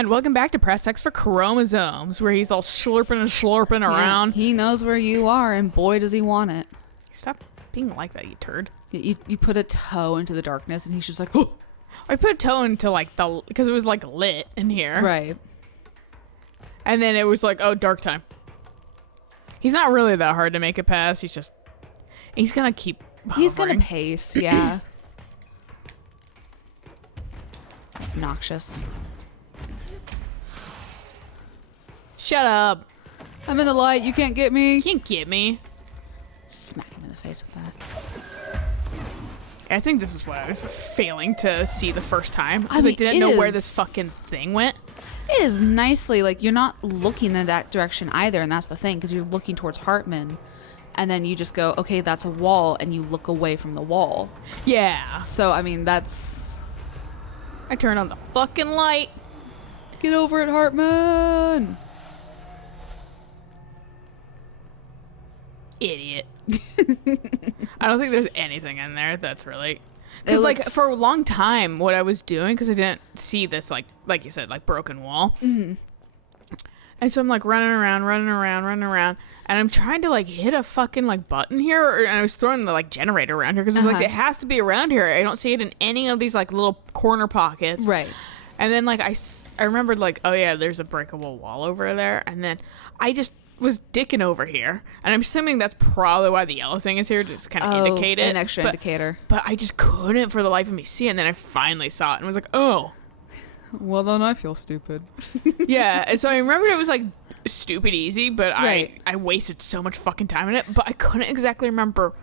And welcome back to Press X for Chromosomes, where he's all slurping and slurping around. He knows where you are, and boy, does he want it. Stop being like that, you turd. You put a toe into the darkness, and he's just like, oh. I put a toe into like because it was like lit in here. Right. And then it was like, oh, dark time. He's not really that hard to make it past. He's gonna keep hovering. He's gonna pace, yeah. Obnoxious. Shut up. I'm in the light. You can't get me. You can't get me. Smack him in the face with that. I think this is what I was failing to see the first time. Because I didn't know where this fucking thing went. It is nicely, like, you're not looking in that direction either, and that's the thing, because you're looking towards Hartman, and then you just go, okay, that's a wall, and you look away from the wall. Yeah. So, I mean, that's... I turned on the fucking light. Get over it, Hartman! Idiot. I don't think there's anything in there that's really... Because, like, for a long time, what I was doing, because I didn't see this, like you said, like, broken wall. Mm-hmm. And so I'm, like, running around, and I'm trying to, like, hit a fucking, like, button here, and I was throwing the, like, generator around here, because it's like, it has to be around here. I don't see it in any of these, like, little corner pockets. Right. And then, like, I remembered, like, oh, yeah, there's a breakable wall over there, and then I just was dicking over here, and I'm assuming that's probably why the yellow thing is here to just kind of indicate it. An extra indicator. But I just couldn't for the life of me see it, and then I finally saw it and was like, oh. Well, then I feel stupid. Yeah, and so I remember it was like stupid easy, but right. I wasted so much fucking time in it, but I couldn't exactly remember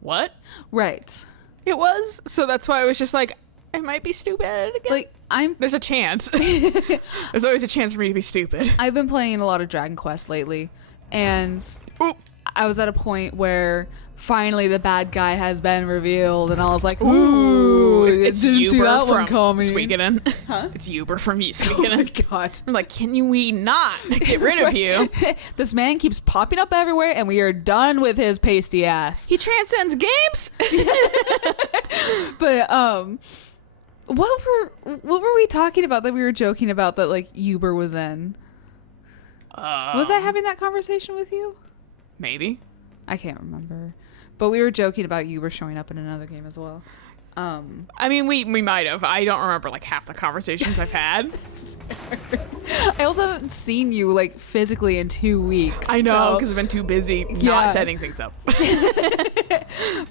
what Right. it was, so that's why I was just like, I might be stupid again. Like, there's a chance. There's always a chance for me to be stupid. I've been playing a lot of Dragon Quest lately, and I was at a point where finally the bad guy has been revealed, and I was like, ooh, it's didn't Uber see that from one coming. Suikoden. Huh? It's Uber from Suikoden. Oh my god. I'm like, can we not get rid of you? This man keeps popping up everywhere, and we are done with his pasty ass. He transcends games. But what were we talking about that we were joking about that, like, Uber was in? Was I having that conversation with you? Maybe. I can't remember. But we were joking about Uber showing up in another game as well. I mean, we might have. I don't remember, like, half the conversations I've had. I also haven't seen you, like, physically in 2 weeks. I know, because I've been too busy not setting things up.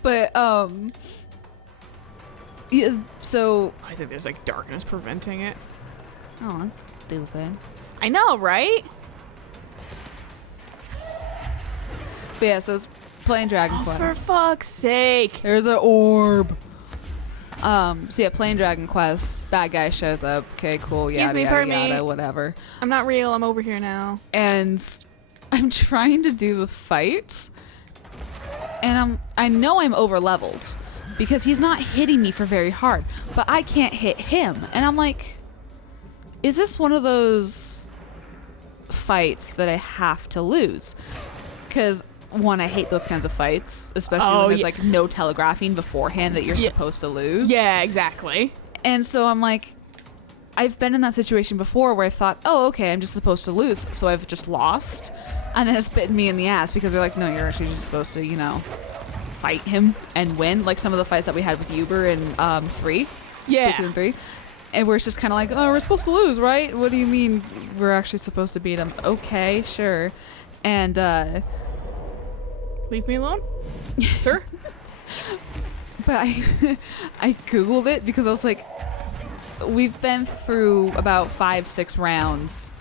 But, yeah, so... I think there's, like, darkness preventing it. Oh, that's stupid. I know, right? But yeah, so I was playing Dragon Quest. For fuck's sake. There's an orb. So yeah, playing Dragon Quest. Bad guy shows up. Okay, cool. Excuse me, yada, pardon me. yada, whatever. I'm not real. I'm over here now. And I'm trying to do the fight, and I know I'm over leveled because he's not hitting me for very hard, but I can't hit him. And I'm like, is this one of those fights that I have to lose? Because one, I hate those kinds of fights, especially when there's like no telegraphing beforehand that you're supposed to lose. Yeah, exactly. And so I'm like, I've been in that situation before where I thought, oh, okay, I'm just supposed to lose, so I've just lost, and then it's bitten me in the ass because they're like, no, you're actually just supposed to, you know, fight him and win, like some of the fights that we had with Uber in 3. Yeah. 2 and 3. And we're just kind of like, oh, we're supposed to lose, right? What do you mean we're actually supposed to beat him? Okay, sure. And leave me alone, sir. But I googled it because I was like, we've been through about 5-6 rounds.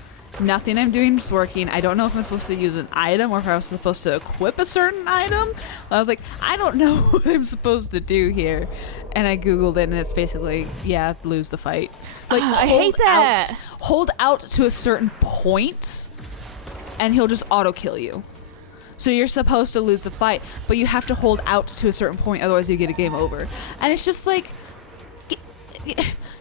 Nothing I'm doing is working. I don't know if I'm supposed to use an item or if I was supposed to equip a certain item. I was like, I don't know what I'm supposed to do here. And I googled it, and it's basically, yeah, lose the fight. Like, I hate that. Hold out to a certain point, and he'll just auto kill you. So you're supposed to lose the fight, but you have to hold out to a certain point, otherwise you get a game over. And it's just like,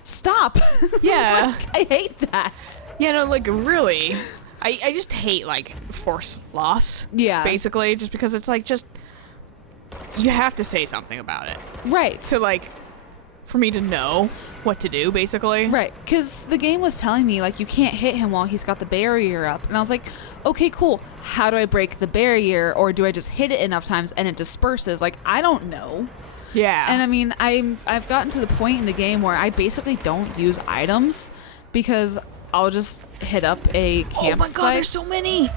stop. Yeah. Like, I hate that. Yeah, no, like, really. I just hate, like, force loss. Yeah. Basically, just because it's like, just, you have to say something about it. Right. To, like, for me to know what to do, basically. Right, because the game was telling me, like, you can't hit him while he's got the barrier up. And I was like, okay, cool. How do I break the barrier? Or do I just hit it enough times and it disperses? Like, I don't know. Yeah. And I mean, I've gotten to the point in the game where I basically don't use items because I'll just hit up a campsite. Oh my god, there's so many!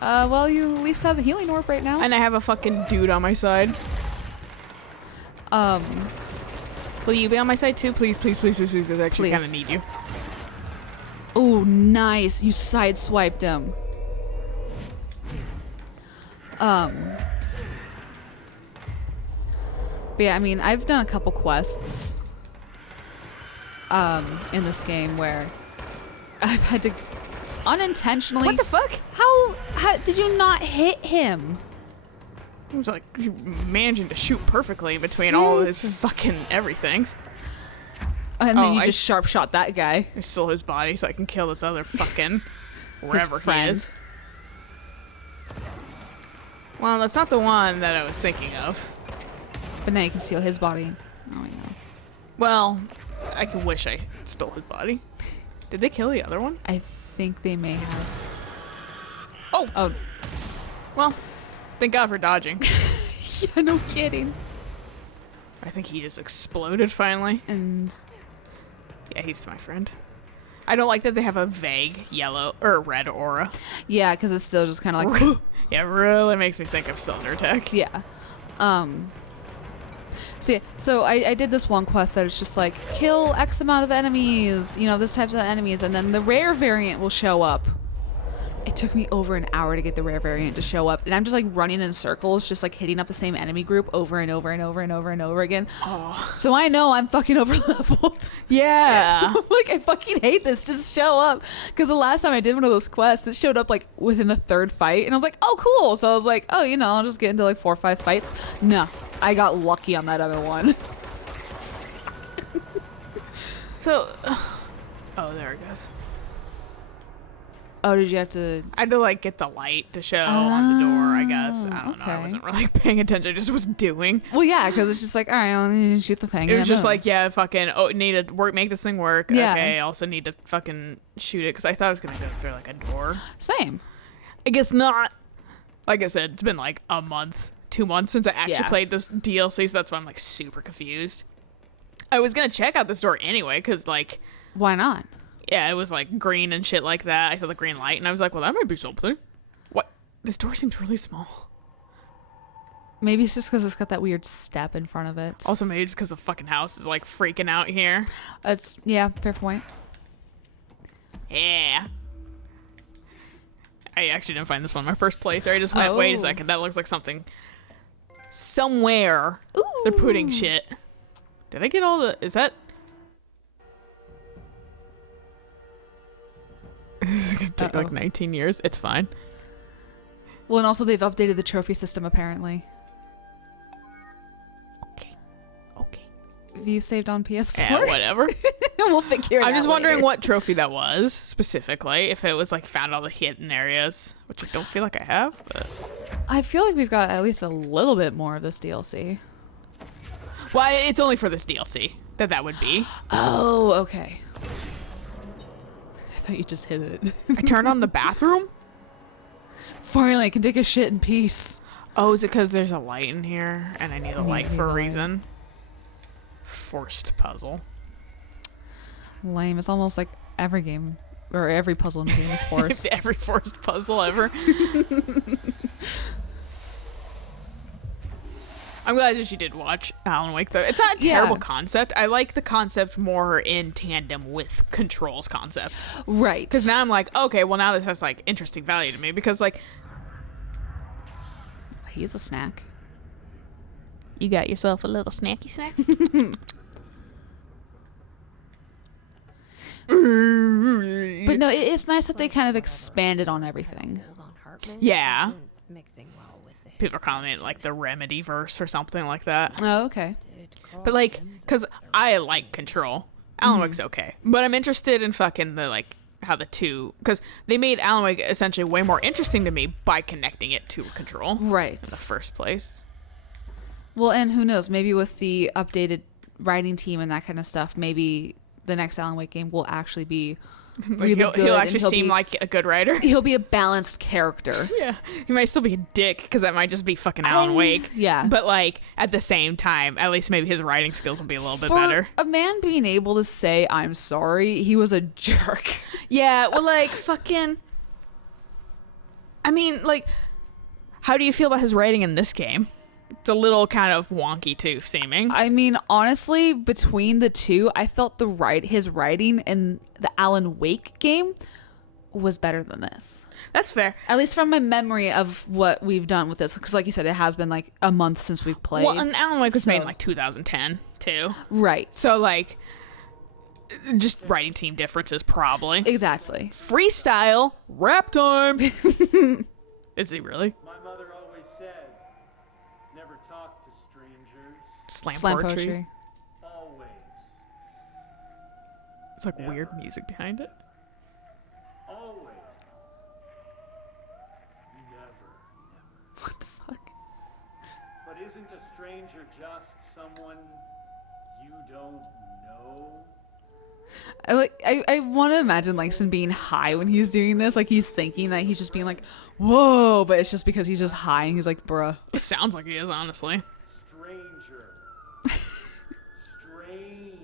Well, you at least have the healing orb right now. And I have a fucking dude on my side. Will you be on my side too? Please, please, please, please, please, because I actually kind of need you. Oh, nice. You sideswiped him. But yeah, I mean, I've done a couple quests in this game where I've had to unintentionally... What the fuck? How did you not hit him? It was like you managing to shoot perfectly in between all of his fucking everythings. And then you just sharp shot that guy. I stole his body so I can kill this other fucking wherever he is. Well, that's not the one that I was thinking of. But now you can steal his body. Oh, yeah. Well, I can wish I stole his body. Did they kill the other one? I think they may have. Oh. Well, thank God for dodging. Yeah, no kidding. I think he just exploded finally. And yeah, he's my friend. I don't like that they have a vague yellow or red aura. yeah, because it's still just kind of like... Yeah, it really makes me think I'm still under attack. Yeah. So I did this one quest that it's just like, kill X amount of enemies, you know, this type of enemies, and then the rare variant will show up. It took me over an hour to get the rare variant to show up, and I'm just like running in circles, just like hitting up the same enemy group over and over and over and over and over again. Oh. So I know I'm fucking over leveled. Yeah. Like, I fucking hate this. Just show up. Because the last time I did one of those quests, it showed up like within the third fight, and I was like, oh, cool. So I was like, oh, you know, I'll just get into like 4 or 5 fights. No, I got lucky on that other one. So, oh, there it goes. Oh, did you have to... I had to like get the light to show on the door, I guess. I don't know. I wasn't really paying attention. I just was doing. Well, yeah, because it's just like, all right, I'll need to shoot the thing. It was just like, yeah, fucking, need to make this thing work. Yeah. Okay, I also need to fucking shoot it because I thought I was going to go through like a door. Same. I guess not. Like I said, it's been like a month, 2 months since I actually played this DLC, so that's why I'm like super confused. I was going to check out this door anyway because like... Why not? Yeah, it was like green and shit like that. I saw the green light and I was like, well, that might be something. What? This door seems really small. Maybe it's just because it's got that weird step in front of it. Also, maybe it's because the fucking house is like freaking out here. Yeah, fair point. Yeah. I actually didn't find this one my first playthrough. I just went, wait a second, that looks like something. Somewhere they're putting shit. Did I get all the... Is that... This is gonna take like 19 years. It's fine. Well, and also they've updated the trophy system apparently. Okay. Have you saved on PS4? Yeah, whatever. We'll figure it out. I'm just wondering later. what trophy that was specifically. If it was like found all the hidden areas, which I don't feel like I have. But... I feel like we've got at least a little bit more of this DLC. Well, it's only for this DLC that would be. Oh, okay. I thought you just hit it. I turned on the bathroom. Finally, I can take a shit in peace. Oh, is it because there's a light in here and I need a light for a reason? Forced puzzle. Lame. It's almost like every game or every puzzle in the game is forced. Every forced puzzle ever. I'm glad that you did watch Alan Wake though. It's not a terrible concept. I like the concept more in tandem with Control's concept. Right. Because now I'm like, okay, well now this has like interesting value to me because like... He's a snack. You got yourself a little snacky snack? But no, it's nice that they kind of expanded on everything. Yeah. People are calling it like the Remedy verse or something like that. Oh, okay. But like, because I like Control. Alan Wake's okay. But I'm interested in fucking the like, how the two, because they made Alan Wake essentially way more interesting to me by connecting it to Control. Right. In the first place. Well, and who knows? Maybe with the updated writing team and that kind of stuff, maybe the next Alan Wake game will actually be really good. He'll actually seem like a good writer. He'll be a balanced character. Yeah, he might still be a dick because that might just be fucking Alan Wake. Yeah, but like at the same time, at least maybe his writing skills will be a little bit better. A man being able to say "I'm sorry," he was a jerk. Yeah, well, like fucking. I mean, like, how do you feel about his writing in this game? It's a little kind of wonky too, seeming. I mean, honestly, between the two, I felt his writing in the Alan Wake game was better than this. That's fair. At least from my memory of what we've done with this, because like you said, it has been like a month since we've played. Well, and Alan Wake was made in like 2010 too. Right. So like, just writing team differences probably. Exactly. Freestyle rap time. Is he really? My mother always said, never talk to strangers. Slam poetry. Always. It's like weird music behind it. Always. Never. What the fuck? But isn't a stranger just someone you don't know? I want to imagine Langston being high when he's doing this. Like he's thinking that he's just being like, whoa, but it's just because he's just high and he's like, bruh. It sounds like he is, honestly. Stranger. Strange.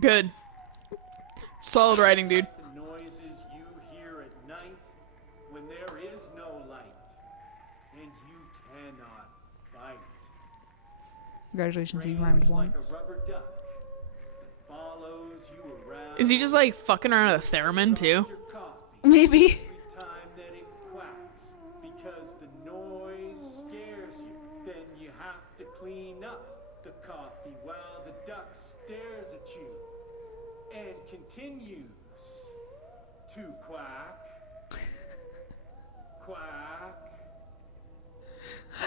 Good. Solid writing, dude. The noises you hear at night when there is no light and you cannot bite. Congratulations, you rhymed once. Like a rubber duck that follows you around. Is he just like fucking around with a theremin too? Your coffee Maybe. every time that it quacks because the noise scares you. Then you have to clean up the coffee while the duck stares at you and continues to quack. Quack.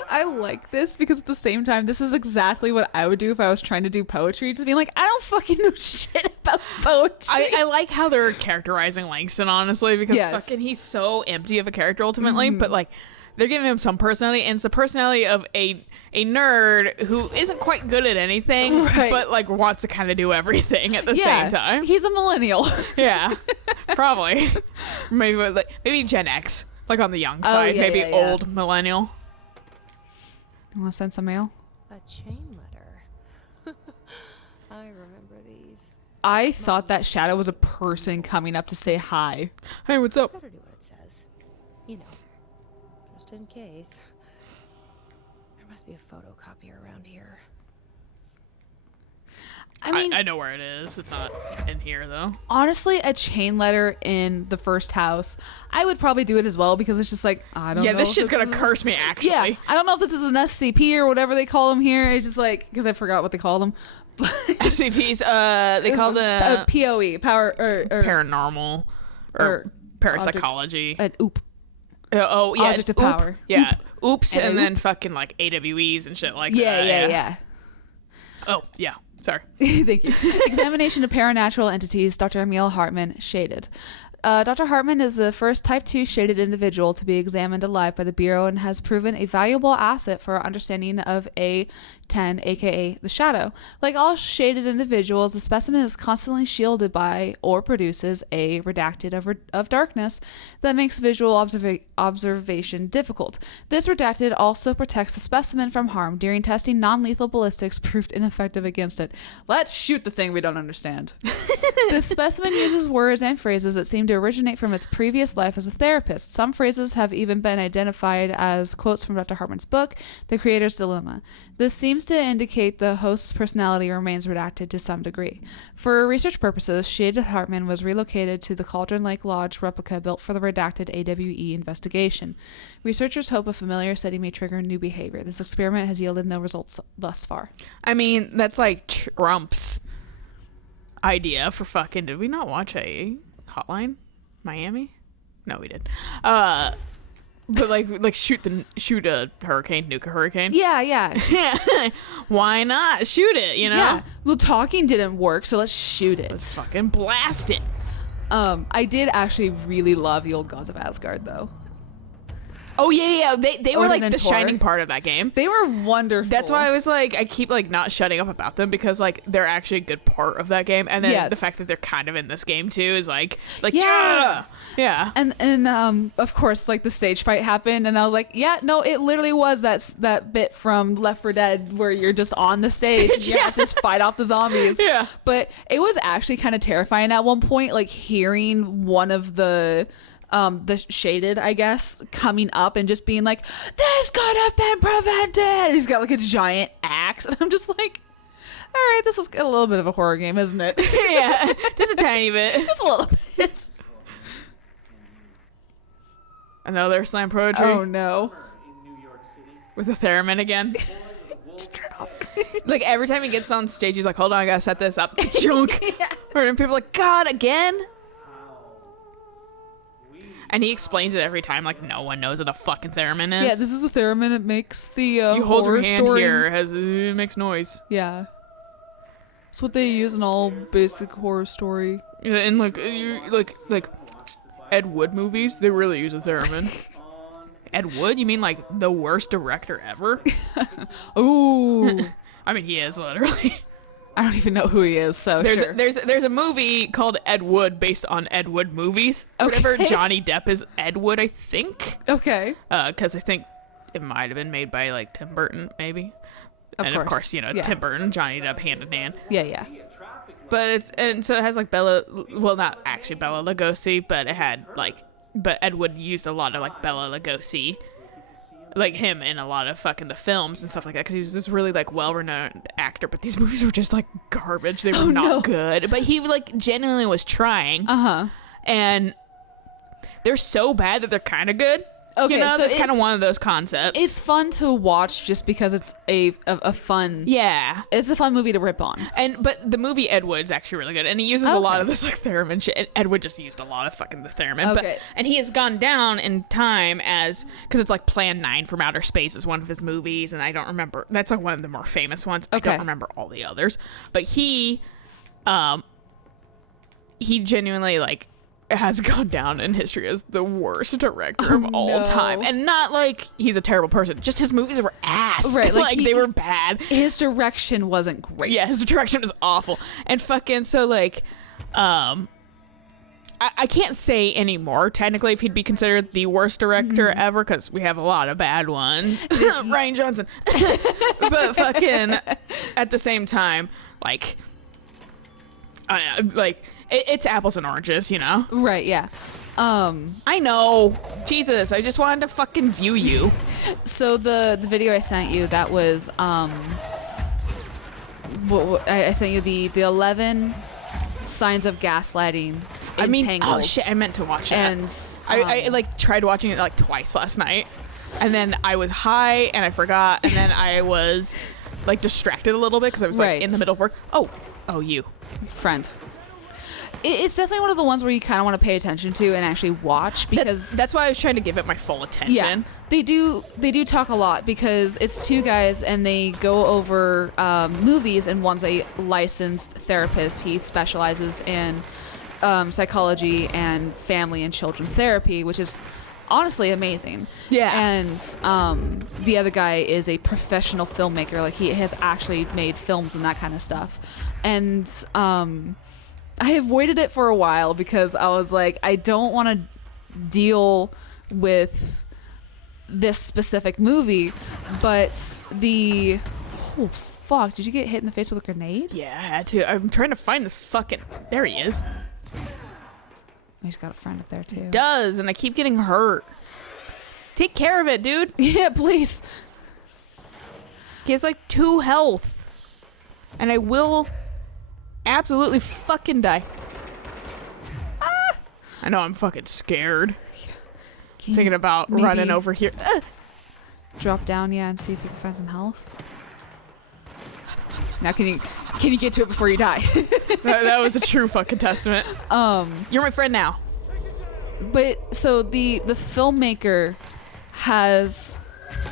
I like this because at the same time, this is exactly what I would do if I was trying to do poetry. Just being like, I don't fucking know shit about poetry. I like how they're characterizing Langston, honestly, because Yes. fucking he's so empty of a character ultimately, but like they're giving him some personality, and it's the personality of a nerd who isn't quite good at anything, Right. but like wants to kind of do everything at the same time. He's a millennial. Yeah, probably. Maybe Gen X, like on the young side, yeah, maybe yeah, yeah. old millennial. You want to send some mail? A chain letter. I remember these. I thought that Shadow was a person coming up to say hi. Hey, what's up? Better do what it says. You know, just in case. There must be a photocopier around here. I mean, I know where it is. It's not in here though. honestly, a chain letter in the first house, I would probably do it as well because it's just like, I don't know. Yeah, this if shit's gonna is- curse me. Actually, Yeah, I don't know if this is an SCP or whatever they call them here. It's just like, because I forgot what they call them. SCPs. They call the POE, power, or paranormal or parapsychology. oop. Oh yeah, Object of oop. power. Yeah, oops, And and a then oop. fucking like AWEs and shit like Yeah, that. yeah. Oh yeah, sorry. Thank you. Examination of Paranatural Entities, Dr. Emil Hartman, shaded. Dr. Hartman is the first Type 2 shaded individual to be examined alive by the Bureau and has proven a valuable asset for our understanding of A10, aka the Shadow. Like all shaded individuals, the specimen is constantly shielded by or produces a redacted of darkness that makes visual observation difficult. This redacted also protects the specimen from harm. During testing, non-lethal ballistics proved ineffective against it. Let's shoot the thing we don't understand. This specimen uses words and phrases that seem to originate from its previous life as a therapist. Some phrases have even been identified as quotes from Dr. Hartman's book, The Creator's Dilemma. This seems to indicate the host's personality remains redacted to some degree. For research purposes, Shaded Hartman was relocated to the Cauldron Lake Lodge replica built for the redacted AWE investigation. Researchers hope a familiar setting may trigger new behavior. This experiment has yielded no results thus far. I mean, that's like Trump's idea for fucking. Did we not watch a Hotline Miami? No, we did. But like shoot a hurricane, nuke a hurricane. Yeah. Why not shoot it? You know. Yeah. Well, talking didn't work, so let's shoot it. Let's fucking blast it. I did actually really love the old Gods of Asgard, though. Oh yeah. They were Odin like and the Tor. shining part of that game. They were wonderful. That's why I was like, I keep like not shutting up about them because like they're actually a good part of that game, and then Yes. the fact that they're kind of in this game too is like Yeah. yeah. And of course, like the stage fight happened, and I was like, yeah, no, it literally was that bit from Left 4 Dead where you're just on the stage and you have to just fight off the zombies. Yeah. But it was actually kind of terrifying at one point, like hearing one of the shaded, I guess, coming up and just being like, this could have been prevented. And he's got like a giant axe, and I'm just like, all right, this is a little bit of a horror game, isn't it? Yeah, just a tiny bit. Just a little bit. Another slam poetry Oh no. In New York City, with the theremin again. Just turn it off. Like every time he gets on stage, he's like, "Hold on, I gotta set this up." Junk. And people are like, "God, again?" And he explains it every time, like no one knows what a fucking theremin is. Yeah, this is the theremin. It makes the you hold your horror hand story. here, it makes noise. Yeah. It's what they use in all basic horror story. Yeah, and like like Ed Wood movies, they really use a theremin. Ed Wood? You mean like the worst director ever? Ooh. I mean, he is literally. I don't even know who he is, so sure. There's a movie called Ed Wood based on Ed Wood movies. Okay. Whatever. Johnny Depp is Ed Wood, I think. Okay. Because I think it might have been made by like Tim Burton, maybe. Of course, you know, Yeah. Tim Burton, Johnny Depp, hand in hand. Yeah. But so it has like not actually Bella Lugosi, but it had like, but Ed Wood used a lot of like Bella Lugosi, like him in a lot of fucking the films and stuff like that, because he was this really like well-renowned actor, but these movies were just like garbage. They were not good, but he like genuinely was trying. And they're so bad that they're kind of good. Okay, You know, so that's kind of it's- one of those concepts. It's fun to watch just because it's a fun. Yeah. It's a fun movie to rip on. But the movie Ed Wood's actually really good, and he uses a lot of this like theremin shit. And Ed Wood just used a lot of fucking the theremin. Okay. And he has gone down in time as, because it's like Plan 9 from Outer Space is one of his movies, and I don't remember. That's like one of the more famous ones. I Okay. don't remember all the others, but he genuinely like has gone down in history as the worst director of all no. time, and not like he's a terrible person. Just his movies were ass. Right, like they were bad. His direction wasn't great. Yeah, his direction was awful. And fucking, so like, I can't say anymore technically if he'd be considered the worst director ever, because we have a lot of bad ones. Ryan Johnson. But fucking, at the same time, like, it's apples and oranges, you know? Right, yeah. I know. Jesus, I just wanted to fucking view you. So the video I sent you, that was I sent you the 11 signs of gaslighting. I mean, Entangled. oh shit, I meant to watch that. And I like tried watching it like twice last night, and then I was high and I forgot, and then I was like distracted a little bit because I was like Right. in the middle of work. Oh, you. friend. It's definitely one of the ones where you kind of want to pay attention to and actually watch, because That's why I was trying to give it my full attention. yeah, they do talk a lot, because it's two guys and they go over movies, and one's a licensed therapist. He specializes in psychology and family and children therapy, which is honestly amazing. Yeah. And the other guy is a professional filmmaker. Like, he has actually made films and that kind of stuff. And I avoided it for a while because I was like, I don't want to deal with this specific movie, but oh fuck, did you get hit in the face with a grenade? Yeah, I had to. I'm trying to find this fucking. There he is. He's got a friend up there too. Does, and I keep getting hurt. Take care of it, dude. Yeah, please. He has like 2 health, and I will absolutely fucking die. I know, I'm fucking scared. Can Thinking you about maybe running over here. drop down, yeah, and see if you can find some health. Now can you get to it before you die? that was a true fucking testament. You're my friend now. But so the filmmaker has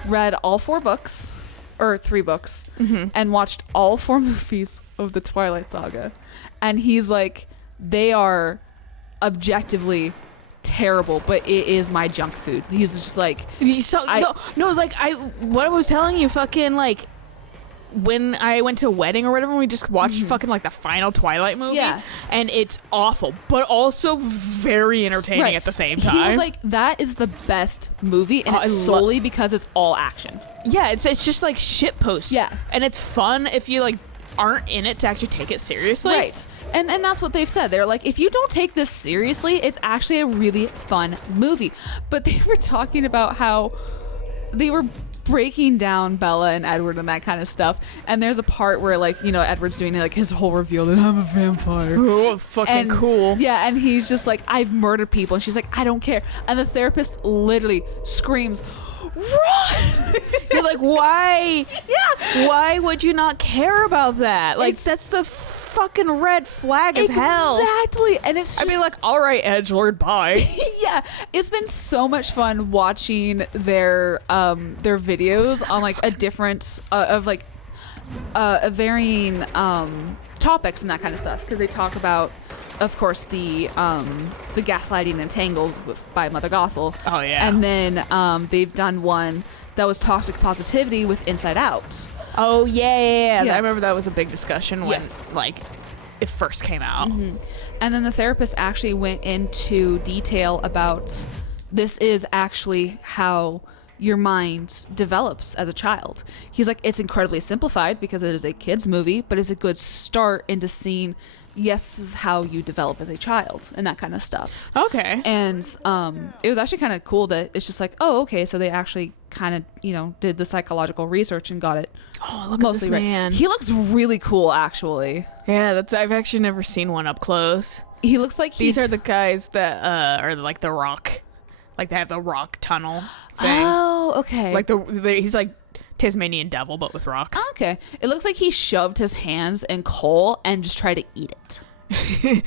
read all 4 books, or 3 books, and watched all 4 movies of the Twilight Saga, and he's like, they are objectively terrible, but it is my junk food. He's just like, So like what I was telling you, fucking like when I went to a wedding or whatever, we just watched fucking like the final Twilight movie. Yeah. And it's awful, but also very entertaining at the same time. He was like, that is the best movie, and it's solely because it's all action. Yeah, it's just like shit posts. Yeah. And it's fun if you like aren't in it to actually take it seriously. Right. And that's what they've said. They're like, if you don't take this seriously, it's actually a really fun movie. But they were talking about how they were breaking down Bella and Edward and that kind of stuff. And there's a part where, like, you know, Edward's doing like his whole reveal that I'm a vampire. Oh, fucking cool. Yeah, and he's just like, I've murdered people. And she's like, I don't care. And the therapist literally screams, run! You're like, why? Yeah. Why would you not care about that? Like, that's the fucking red flag as hell. Exactly. And it's just, I'd be like, all right, edgelord, bye. yeah, it's been so much fun watching their videos on like a different of like a varying topics and that kind of stuff, because they talk about, of course, the gaslighting and Tangled by Mother Gothel. Oh yeah. And then they've done one that was toxic positivity with Inside Out. Oh yeah. Yeah. I remember that was a big discussion when Yes. like it first came out. Mm-hmm. And then the therapist actually went into detail about this is actually how your mind develops as a child. He's like, it's incredibly simplified because it is a kid's movie, but it's a good start into seeing, yes, this is how you develop as a child and that kind of stuff. Okay. And it was actually kind of cool that it's just like, oh, okay, so they actually kind of, you know, did the psychological research and got it Look mostly at this right. man. He looks really cool, actually. Yeah, I've actually never seen one up close. He looks like These are the guys that are like the rock. Like they have the rock tunnel thing. Oh, okay. Like he's like Tasmanian devil but with rocks. Okay. It looks like he shoved his hands in coal and just tried to eat it.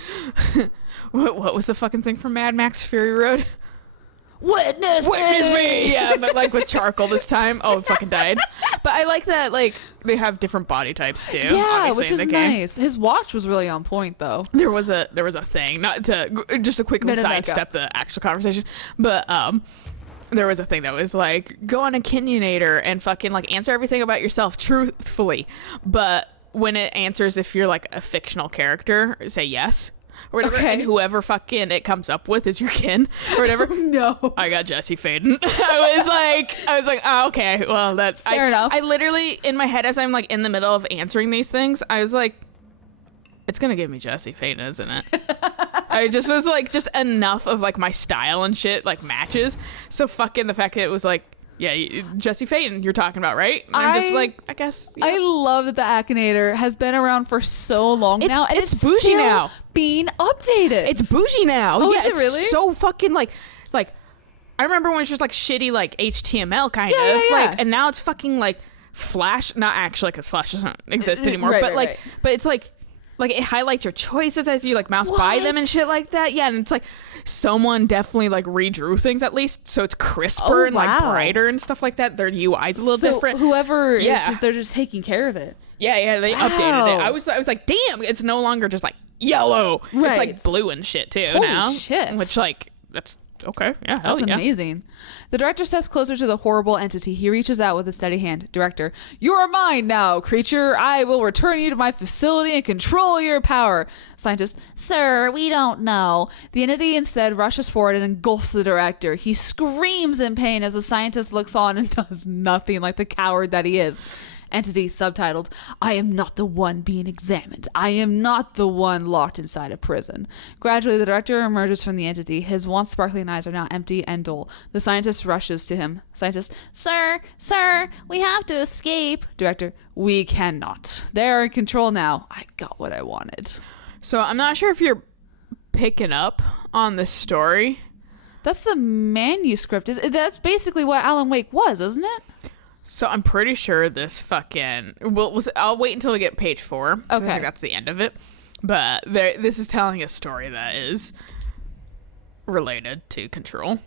What was the fucking thing from Mad Max Fury Road? Witness me! Yeah, but like with charcoal this time. Oh, it fucking died. But I like that like they have different body types too. Yeah, obviously, which in is the game. nice. His watch was really on point, though. There was a thing, not to just to quickly No, sidestep the actual conversation, but there was a thing that was like, go on a Kinionator and fucking like answer everything about yourself truthfully, but when it answers if you're like a fictional character, say yes or whatever, Okay. and whoever fucking it comes up with is your kin or whatever. No. I got Jesse Faden. I was like, oh, okay, well that's Fair enough. I literally in my head as I'm like in the middle of answering these things, I was like, it's gonna give me Jesse Faden, isn't it? I just was like, just enough of like my style and shit like matches. So fucking the fact that it was like, yeah, Jesse Faden you're talking about, right? And I'm just like, I guess. Yeah. I love that the Akinator has been around for so long now, and it's bougie still now. being updated. It's bougie now. Oh, yeah, is it it's really? so fucking like I remember when it's just like shitty like HTML kind Yeah, of yeah, yeah. like, and now it's fucking like Flash. Not actually, because Flash doesn't exist anymore. Right, but right, like, right. but it's like it highlights your choices as you like mouse by them and shit like that. Yeah, and it's like someone definitely like redrew things at least, so it's crisper Oh, and like wow. brighter and stuff like that. Their UI's a little So different. Whoever Yeah. is just, they're just taking care of it. Yeah, they Wow. updated it. I was like, damn, it's no longer just like yellow. It's Right. like blue and shit too Holy now. shit. Which like that's okay. Yeah, hell That's yeah. amazing. The director steps closer to the horrible entity. He reaches out with a steady hand. Director, you are mine now, creature. I will return you to my facility and control your power. Scientist, sir, we don't know. The entity instead rushes forward and engulfs the director. He screams in pain as the scientist looks on and does nothing like the coward that he is. Entity subtitled, I am not the one being examined. I am not the one locked inside a prison. Gradually, the director emerges from the entity. His once sparkling eyes are now empty and dull. The scientist rushes to him. Scientist, sir, we have to escape. Director, we cannot. They are in control now. I got what I wanted. So I'm not sure if you're picking up on this story. That's the manuscript. That's basically what Alan Wake was, isn't it? So I'm pretty sure this fucking I'll wait until we get page 4. I Okay. think that's the end of it. But this is telling a story that is related to Control.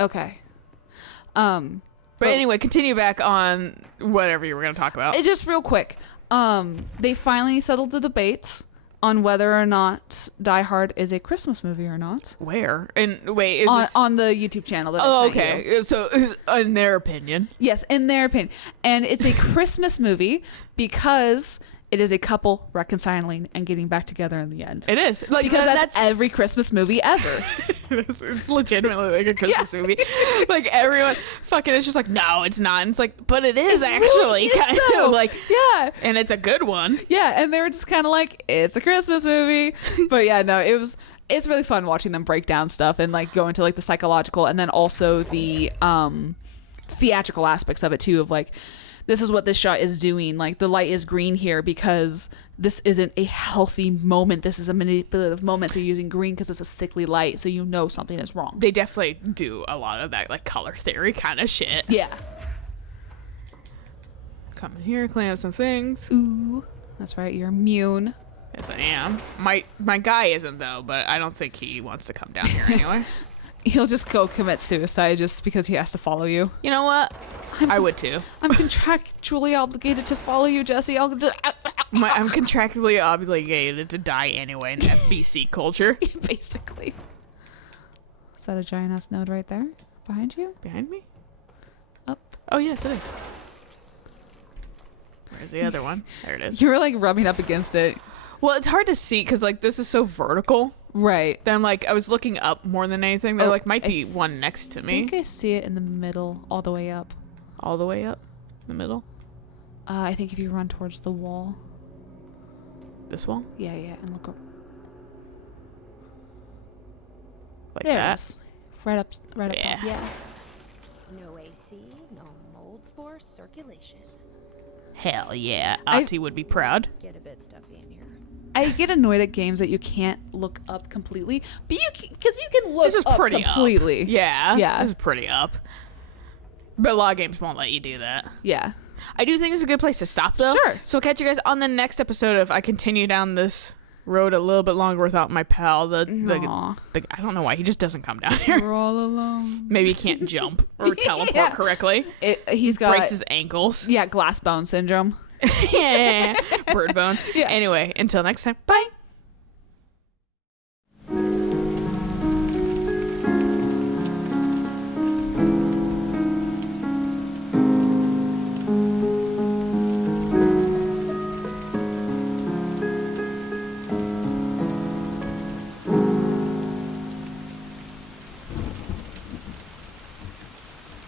Okay. But anyway, continue back on whatever you were going to talk about. Just real quick. They finally settled the debate. on whether or not Die Hard is a Christmas movie or not. Where? And wait, is On, this... on the YouTube channel that I Oh, sent you. okay. So, in their opinion. Yes, in their opinion. And it's a Christmas movie because it is a couple reconciling and getting back together in the end. It is. Like, Because that's every Christmas movie ever. it's legitimately like a Christmas movie. Like, everyone fucking is just like, no, it's not. And it's like, but it is actually really is, kind though. of like, Yeah. and it's a good one. Yeah, and they were just kind of like, it's a Christmas movie. But yeah, no, it's really fun watching them break down stuff and like go into like the psychological and then also the theatrical aspects of it too, of like, this is what this shot is doing. Like, the light is green here because this isn't a healthy moment. This is a manipulative moment. So you're using green because it's a sickly light. So you know something is wrong. They definitely do a lot of that, like, color theory kind of shit. Yeah. Come in here, clean up some things. Ooh. That's right. You're immune. Yes, I am. My guy isn't, though, but I don't think he wants to come down here anyway. He'll just go commit suicide just because he has to follow you. You know what? I would, too. I'm contractually obligated to follow you, Jesse. I'm contractually obligated to die anyway in FBC culture. Basically. Is that a giant ass node right there? Behind you? Behind me? Up. Oh, yes, it is. Where's the other one? There it is. You were like rubbing up against it. Well, it's hard to see because, like, this is so vertical. Right. That I'm like, I was looking up more than anything. There, like, might be one next to I me. think I see it in the middle, all the way up. All the way up? The middle? I think if you run towards the wall. This wall? Yeah, and look up. Like There it that? is. Right up Yeah. top. Yeah. No AC, no mold spore circulation. Hell yeah. Ahti would be proud. Get a bit stuffy in here. I get annoyed at games that you can't look up completely, but because you can look This is up pretty completely. up. Yeah. Yeah. This is pretty up. But a lot of games won't let you do that. Yeah. I do think this is a good place to stop, though. Sure. So we'll catch you guys on the next episode if I continue down this road a little bit longer without my pal. Aw. I don't know why. He just doesn't come down here. We're all alone. Maybe he can't jump or teleport Yeah. correctly. He's got Breaks his ankles. glass bone syndrome. Yeah. Bird bone. Yeah. Anyway, until next time. Bye.